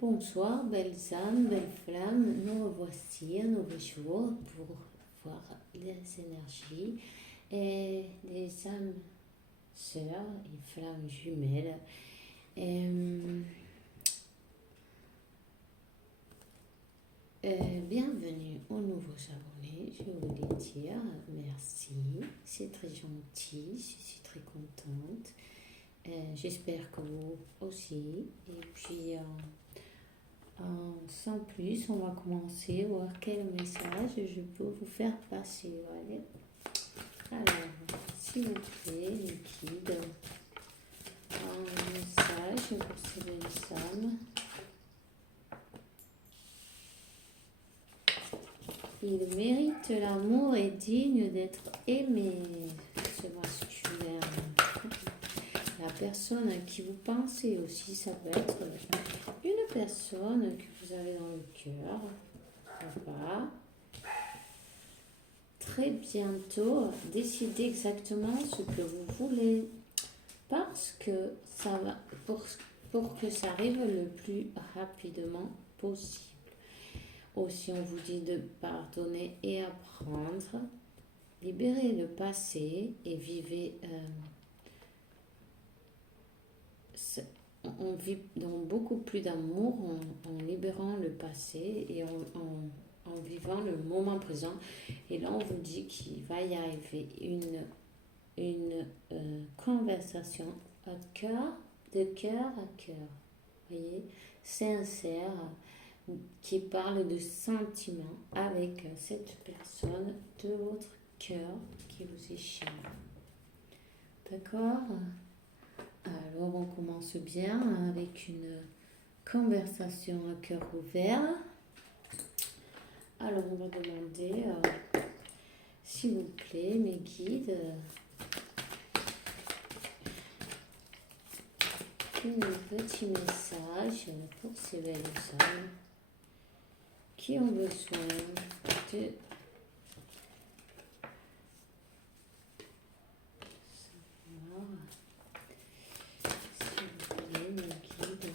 Bonsoir, belles âmes, belles flammes. Nous revoici un nouveau jour pour voir les énergies et les âmes sœurs et flammes jumelles. Bienvenue aux nouveaux abonnés. Je voulais dire merci. C'est très gentil. Je suis très contente. J'espère que vous aussi. Et puis, sans plus, on va commencer, voir quel message je peux vous faire passer. Voilà. Alors, s'il vous plaît, les guides, un message pour ces belles âmes. Il mérite l'amour et digne d'être aimé, ce masculin. La personne à qui vous pensez aussi, ça peut être une personne que vous avez dans le cœur. Voilà. Très bientôt, décidez exactement ce que vous voulez, parce que ça va, pour que ça arrive le plus rapidement possible. Aussi, on vous dit de pardonner et apprendre. Libérez le passé et vivez. On vit dans beaucoup plus d'amour en libérant le passé et en vivant le moment présent. Et là, on vous dit qu'il va y arriver une conversation de cœur à cœur. Voyez, sincère, qui parle de sentiments avec cette personne de votre cœur qui vous est chère. D'accord ? Alors, on commence bien avec une conversation à cœur ouvert. Alors, on va demander, s'il vous plaît, mes guides, un petit message pour ces belles âmes qui ont besoin de savoir, s'il vous plaît, mes guides.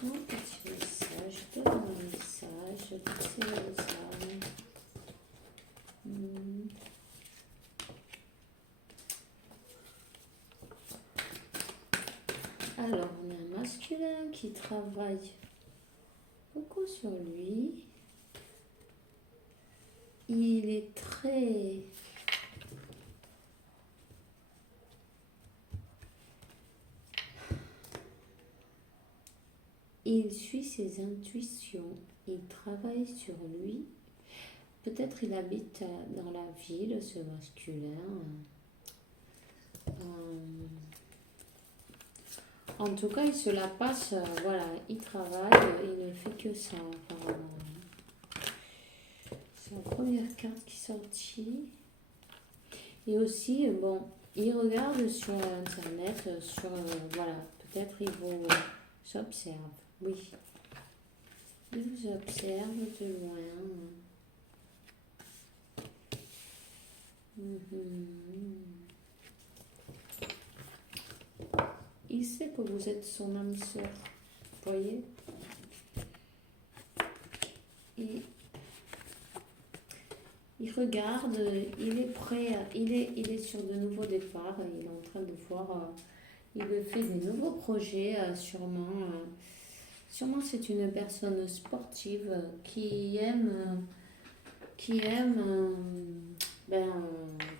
Un petit message, donne un message pour ces belles âmes. Alors, on a un masculin qui travaille beaucoup sur lui. Il est très... Il suit ses intuitions. Il travaille sur lui. Peut-être il habite dans la ville, ce masculin. En tout cas, il se la passe, voilà, il travaille, il ne fait que ça. C'est la première carte qui est sortie. Et aussi, bon, il regarde sur Internet, voilà, peut-être il vous observe, oui. Il vous observe de loin. Il sait que vous êtes son âme sœur, vous voyez. Et il regarde, il est prêt, il est sur de nouveaux départs, il est en train de voir, il fait des nouveaux projets, sûrement. Sûrement c'est une personne sportive qui aime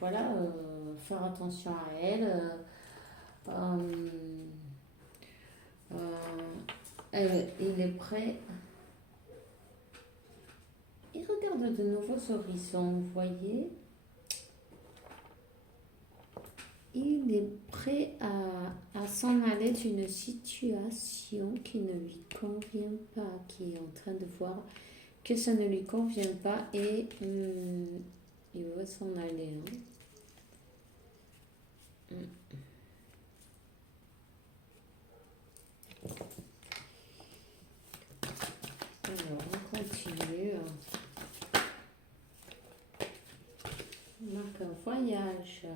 voilà, faire attention à elle. Il est prêt. Il regarde de nouveaux horizons, vous voyez. Il est prêt à s'en aller d'une situation qui ne lui convient pas, qui est en train de voir que ça ne lui convient pas et il va s'en aller. Alors, on continue. On marque un voyage.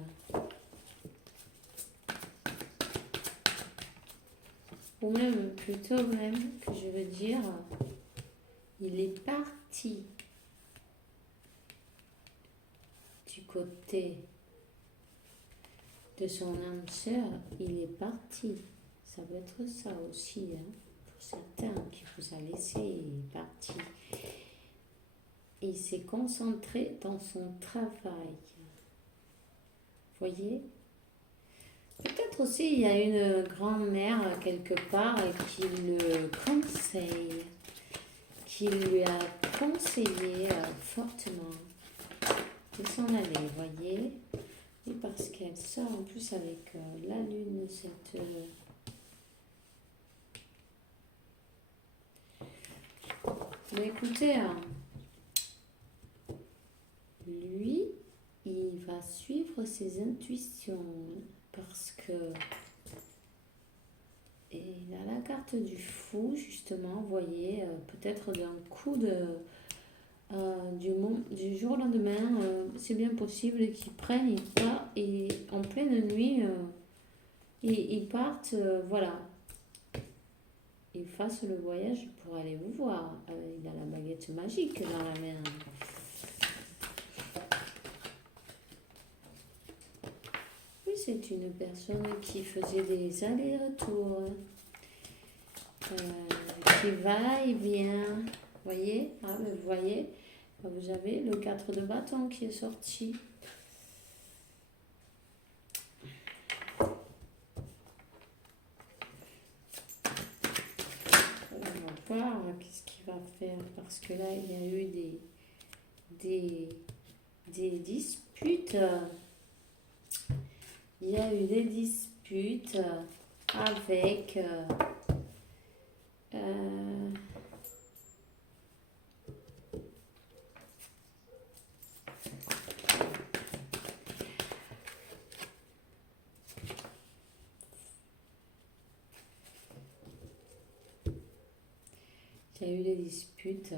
ou même plutôt même que je veux dire, il est parti du côté de son âme sœur, il est parti. Ça peut être ça aussi, hein, pour certains qui vous a laissé, il est parti. Il s'est concentré dans son travail. Voyez? Peut-être aussi il y a une grand-mère quelque part qui le conseille, qui lui a conseillé fortement de s'en aller, voyez? Et parce qu'elle sort en plus avec la lune, cette... Mais écoutez, hein, lui, il va suivre ses intuitions parce que il a la carte du fou, justement, vous voyez, peut-être d'un coup du jour au lendemain, c'est bien possible qu'il prenne, il part et en pleine nuit, ils partent, voilà, ils fassent le voyage pour aller vous voir. Il a la baguette magique dans la main. Oui, c'est une personne qui faisait des allers-retours, qui va et vient. Voyez, ah, vous voyez, vous avez le 4 de bâton qui est sorti. On va voir qu'est-ce qu'il va faire parce que là il y a eu des disputes. Il y a eu des disputes avec il y a eu des disputes.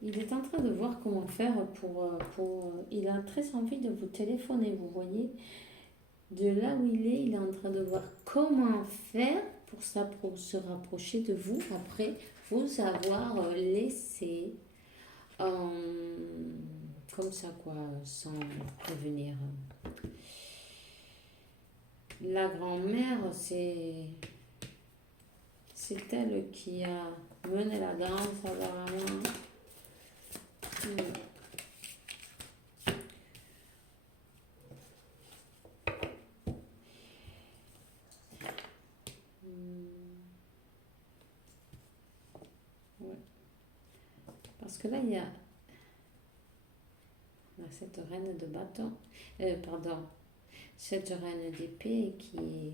Il est en train de voir comment faire pour... Il a très envie de vous téléphoner, vous voyez. De là où il est en train de voir comment faire pour se rapprocher de vous après vous avoir laissé comme ça, quoi, sans prévenir. La grand-mère, c'est elle qui a mené la danse, apparemment. Ouais. Parce que là, il y a cette reine de bâton, cette reine d'épée qui est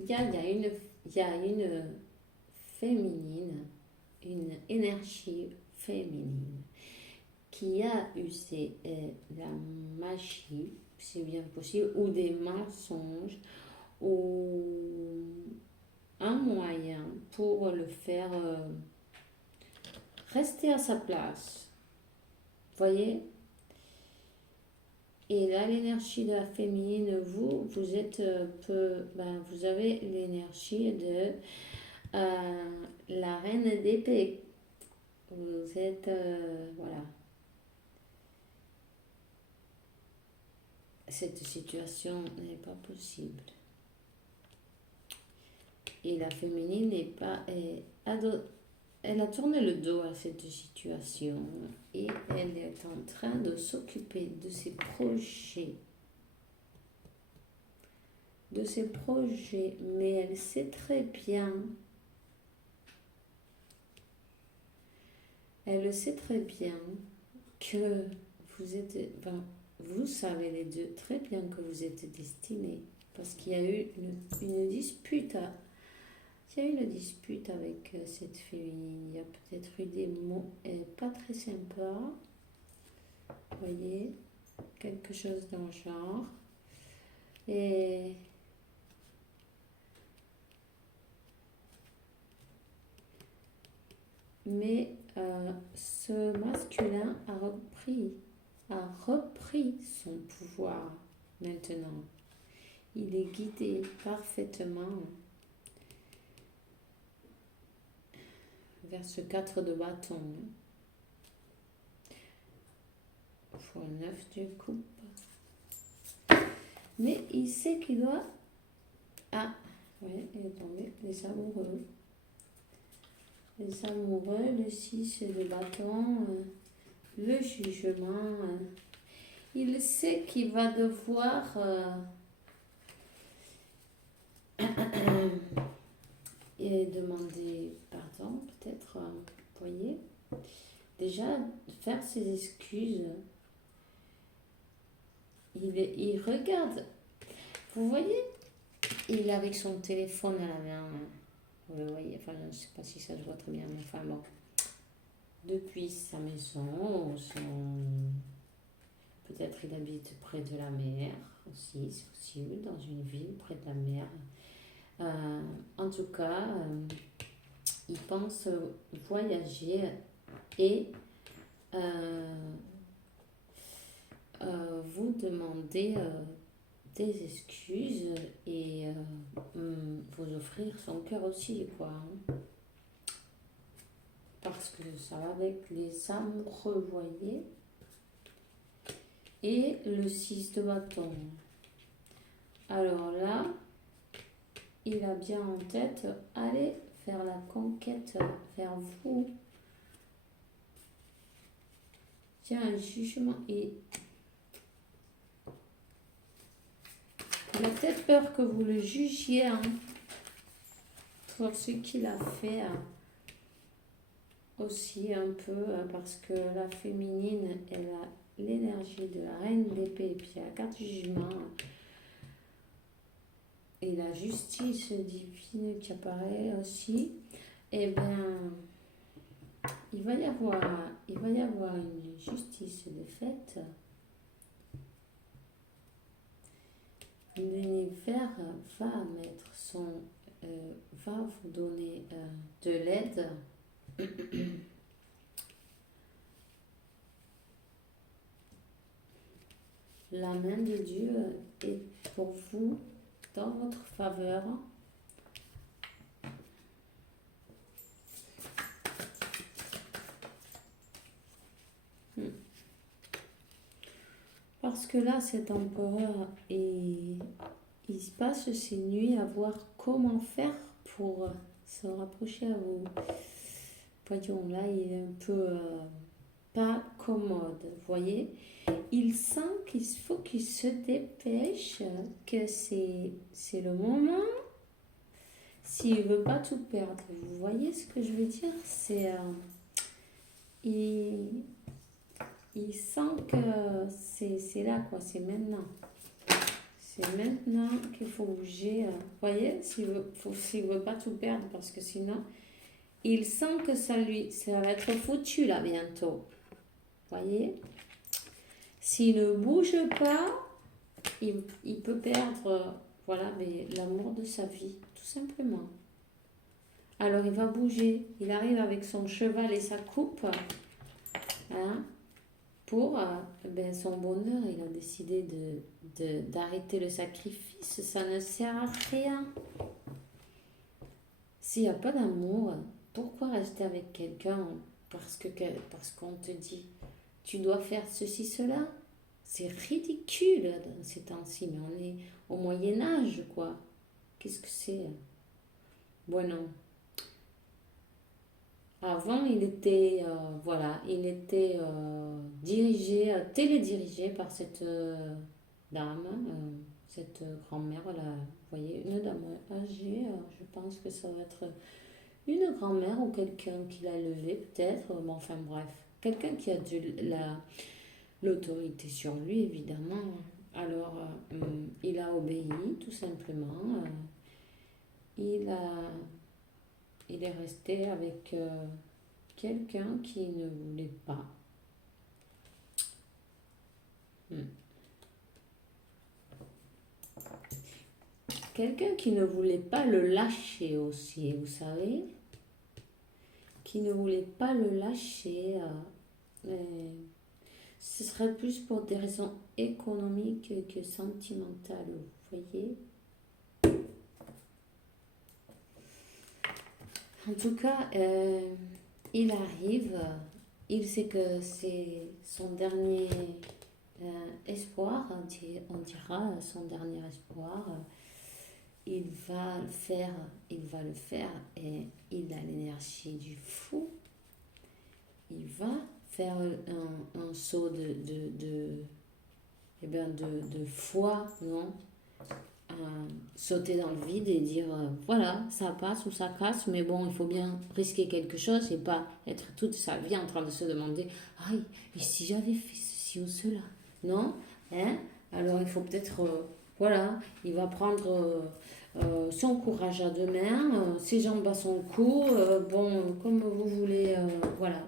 il y a une féminine, une énergie féminine qui a usé la magie, c'est bien possible, ou des mensonges, ou un moyen pour le faire rester à sa place. Voyez? Et là, l'énergie de la féminine, vous êtes vous avez l'énergie de la reine d'épée. Vous êtes, voilà. Cette situation n'est pas possible. Et la féminine n'est pas... Elle a tourné le dos à cette situation et elle est en train de s'occuper de ses projets. Mais elle sait très bien elle sait très bien que vous êtes, enfin, vous savez les deux très bien que vous êtes destinés. Parce qu'il y a eu une dispute. Il y a eu une dispute avec cette féminine. Il y a peut-être eu des mots pas très sympas. Vous voyez, quelque chose dans le genre. Et mais ce masculin a repris son pouvoir maintenant. Il est guidé parfaitement vers ce 4 de bâton. Fois 9 du coupe. Mais il sait qu'il doit... Ah, ouais, il est tombé. Les amoureux. Les amoureux, le 6 de bâton, le jugement. Il sait qu'il va devoir... et demander pardon, peut-être, vous voyez, déjà faire ses excuses. Il regarde, vous voyez, il est avec son téléphone à la main, vous le voyez, enfin je ne sais pas si ça se voit très bien, mais enfin bon, depuis sa maison, peut-être il habite près de la mer aussi, c'est possible, dans une ville près de la mer. En tout cas, il pense voyager et vous demander des excuses et vous offrir son cœur aussi, quoi. Parce que ça va avec les amoureux, voyez. Et le 6 de bâton. Alors là, il a bien en tête, allez faire la conquête vers vous. Tiens, un jugement. Et il a peut-être peur que vous le jugiez pour ce qu'il a fait aussi un peu, parce que la féminine, elle a l'énergie de la reine d'épée et puis la carte du jugement. Et la justice divine qui apparaît aussi, eh bien, il va y avoir une justice de fait. L'univers va mettre va vous donner de l'aide. La main de Dieu est pour vous dans votre faveur. Parce que là, cet empereur, il se passe ses nuits à voir comment faire pour se rapprocher à vous. Voyons, là, il est un peu pas commode, vous voyez. Il sent qu'il faut qu'il se dépêche, que c'est le moment. S'il ne veut pas tout perdre, vous voyez ce que je veux dire? C'est... il sent que c'est là, quoi, c'est maintenant. C'est maintenant qu'il faut bouger. Vous voyez, s'il veut pas tout perdre, parce que sinon, il sent que ça va être foutu là bientôt. Vous voyez? S'il ne bouge pas, il peut perdre, voilà, mais l'amour de sa vie, tout simplement. Alors il va bouger. Il arrive avec son cheval et sa coupe. Hein, pour son bonheur, il a décidé d'arrêter le sacrifice. Ça ne sert à rien. S'il n'y a pas d'amour, pourquoi rester avec quelqu'un parce qu'on te dit tu dois faire ceci, cela? C'est ridicule dans ces temps-ci, mais on est au Moyen-Âge, quoi. Qu'est-ce que c'est? Bueno. Avant, il était, télédirigé par cette dame, cette grand-mère, là, vous voyez, une dame âgée, je pense que ça va être une grand-mère ou quelqu'un qui l'a élevé peut-être, mais enfin bref, quelqu'un qui a l'autorité sur lui évidemment. Alors il a obéi tout simplement. Il a, il est resté avec quelqu'un qui ne voulait pas. Hmm. Quelqu'un qui ne voulait pas le lâcher aussi, vous savez, qui ne voulait pas le lâcher. Ce serait plus pour des raisons économiques que sentimentales, vous voyez. En tout cas, il arrive, il sait que c'est son dernier espoir, on dira son dernier espoir. Il va le faire, et il a l'énergie du fou. Il va faire un saut de foi, non? Sauter dans le vide et dire voilà, ça passe ou ça casse, mais bon, il faut bien risquer quelque chose et pas être toute sa vie en train de se demander aïe, et si j'avais fait ceci ou cela, non? Hein? Alors il faut peut-être, voilà, il va prendre son courage à deux mains, ses jambes à son cou, bon, comme vous voulez, voilà,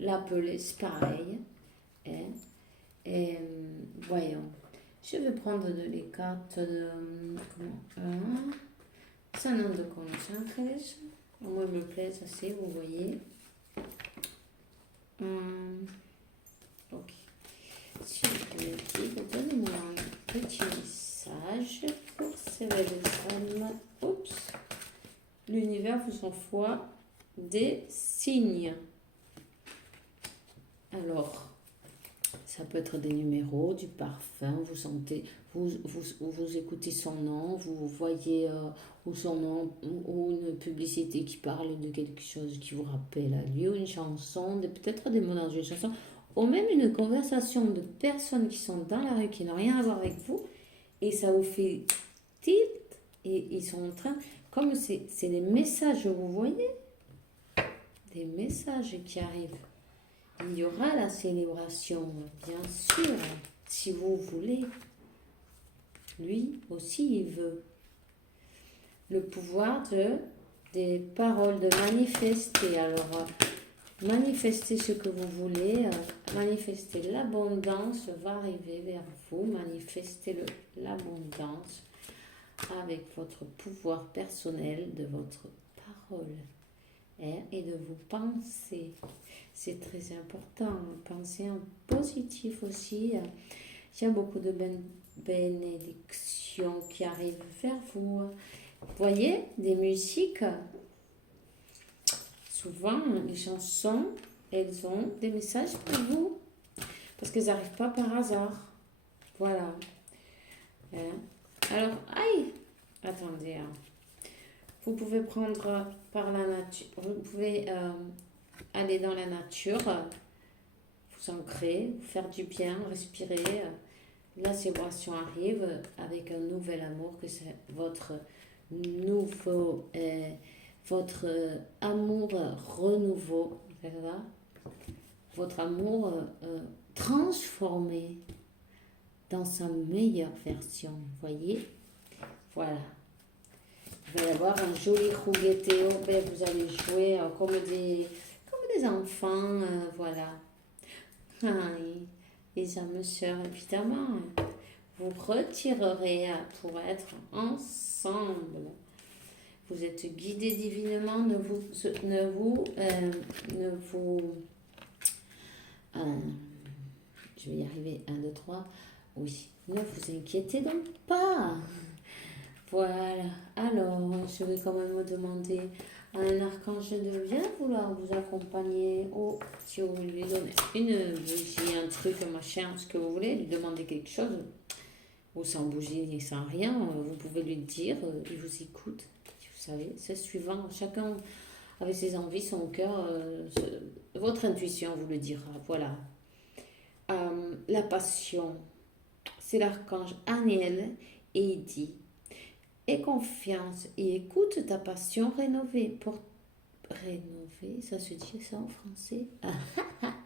l'appeler, c'est pareil. Hein? Et voyons. Je vais prendre les cartes de. Sonando con los ángeles. Moi, me plaise assez, vous voyez. Ok. Si je me dis, donne-moi un petit message pour Célébration. Oups. L'univers vous envoie des signes. Alors. Ça peut être des numéros, du parfum, vous sentez, vous écoutez son nom, vous voyez ou son nom, ou une publicité qui parle de quelque chose qui vous rappelle à lui, ou une chanson, peut-être des mots dans une chanson, ou même une conversation de personnes qui sont dans la rue, qui n'ont rien à voir avec vous, et ça vous fait tilt, et ils sont en train, comme c'est des messages, vous voyez, des messages qui arrivent. Il y aura la célébration, bien sûr, si vous voulez. Lui aussi, il veut. Le pouvoir des paroles, de manifester. Alors, manifestez ce que vous voulez, manifester l'abondance va arriver vers vous, manifestez l'abondance avec votre pouvoir personnel de votre parole. Et de vos pensées. C'est très important. Pensez en positif aussi. Il y a beaucoup de bénédictions qui arrivent vers vous. Vous voyez, des musiques, souvent les chansons, elles ont des messages pour vous. Parce qu'elles n'arrivent pas par hasard. Voilà. Alors, aïe, attendez. Vous pouvez prendre par la nature, vous pouvez aller dans la nature, vous ancrer, vous faire du bien, respirer. La célébration arrive avec un nouvel amour, que c'est votre nouveau, votre amour renouveau, votre amour transformé dans sa meilleure version, voyez? Voilà. Il va y avoir un joli jugueteo, vous allez jouer comme des enfants, voilà. Les âmes sœurs, évidemment, vous retirerez pour être ensemble. Vous êtes guidés divinement, ne vous je vais y arriver, 1, 2, 3, oui, ne vous inquiétez donc pas. Voilà, alors je vais quand même vous demander à un archange de bien vouloir vous accompagner, ou si vous voulez lui donner une bougie, un truc, un machin, ce que vous voulez, lui demander quelque chose, ou sans bougie ni sans rien, vous pouvez lui dire, il vous écoute, vous savez, c'est suivant, chacun avec ses envies, son cœur, votre intuition vous le dira, voilà. La passion, c'est l'archange Aniel, et il dit: aie confiance et écoute ta passion rénovée pour rénover, ça se dit ça en français?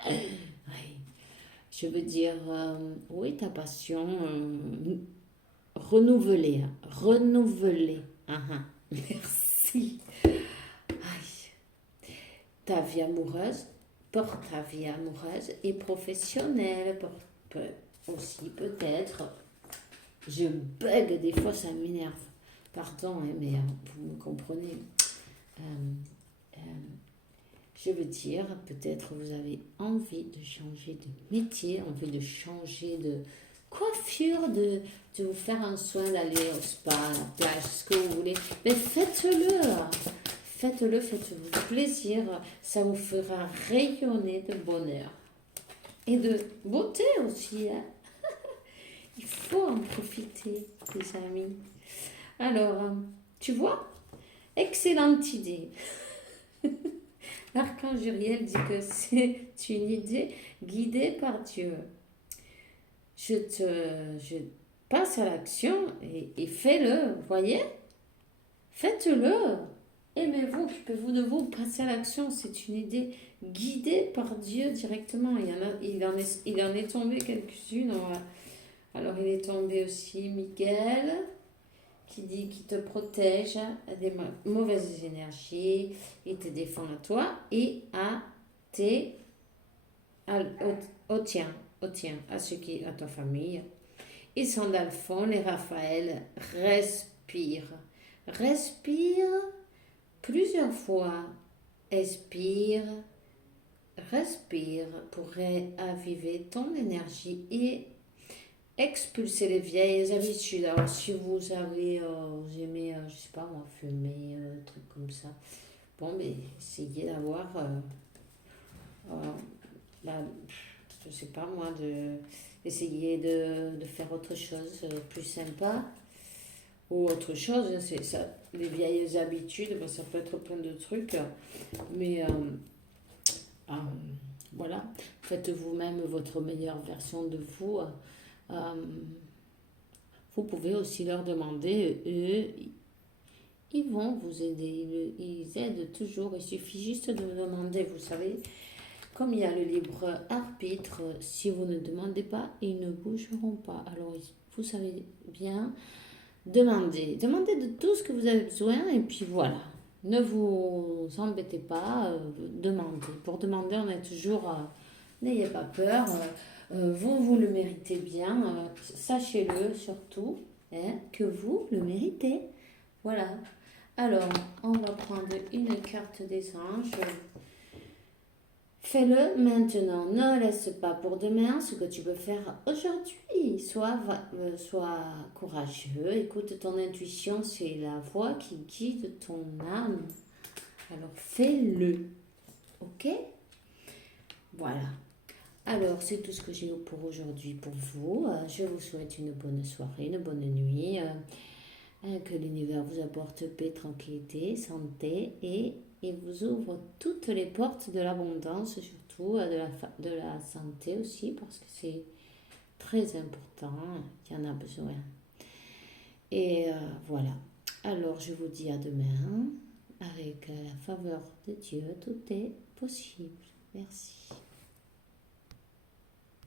Oui. Je veux dire, oui, ta passion, renouveler, hein, renouveler. Ah, ah. Merci. Aïe. Ta vie amoureuse, pour ta vie amoureuse et professionnelle, aussi peut-être. Je bug, des fois ça m'énerve. Pardon, hein, mais vous me comprenez. Euh, euh, je veux dire, peut-être vous avez envie de changer de métier, envie de changer de coiffure, de vous faire un soin, d'aller au spa, à la plage, ce que vous voulez. Mais faites-le. Faites-le, faites-vous plaisir. Ça vous fera rayonner de bonheur. Et de beauté aussi. Hein. Il faut en profiter, les amis. Alors, tu vois, excellente idée. L'archange Uriel dit que c'est une idée guidée par Dieu. Je passe à l'action et fais-le, vous voyez? Faites-le. Aimez-vous, occupez-vous de vous, passez à l'action. C'est une idée guidée par Dieu directement. Il en est tombé quelques-unes. Alors, il est tombé aussi Miguel, qui dit qu'il te protège des mauvaises énergies, il te défend à toi et à tes, au tien, à ceux qui, à ta famille. Et Sandalphon et Raphaël respire. Respire plusieurs fois. Expire, respire pour réaviver ton énergie et expulser les vieilles habitudes. Alors, si vous avez, vous aimez, je sais pas moi, fumer, trucs comme ça, bon, mais essayez d'avoir, bah, je sais pas moi, essayer de faire autre chose plus sympa ou autre chose. C'est ça, les vieilles habitudes, bah, ça peut être plein de trucs, mais euh, voilà, faites vous-même votre meilleure version de vous. Euh, Vous pouvez aussi leur demander, eux, ils vont vous aider, ils aident toujours, il suffit juste de demander, vous savez, comme il y a le libre arbitre, si vous ne demandez pas, ils ne bougeront pas. Alors, vous savez bien, demandez de tout ce que vous avez besoin, et puis voilà. Ne vous embêtez pas, demandez. Pour demander, on est toujours, n'ayez pas peur. Vous le méritez bien. Sachez-le surtout, hein, que vous le méritez. Voilà. Alors, on va prendre une carte des anges. Fais-le maintenant. Ne laisse pas pour demain ce que tu peux faire aujourd'hui. Sois courageux. Écoute ton intuition. C'est la voix qui guide ton âme. Alors, fais-le. Ok? Voilà. Alors, c'est tout ce que j'ai pour aujourd'hui pour vous. Je vous souhaite une bonne soirée, une bonne nuit. Que l'univers vous apporte paix, tranquillité, santé et vous ouvre toutes les portes de l'abondance, surtout de la santé aussi, parce que c'est très important. Il y en a besoin. Et voilà. Alors, je vous dis à demain. Avec la faveur de Dieu, tout est possible. Merci.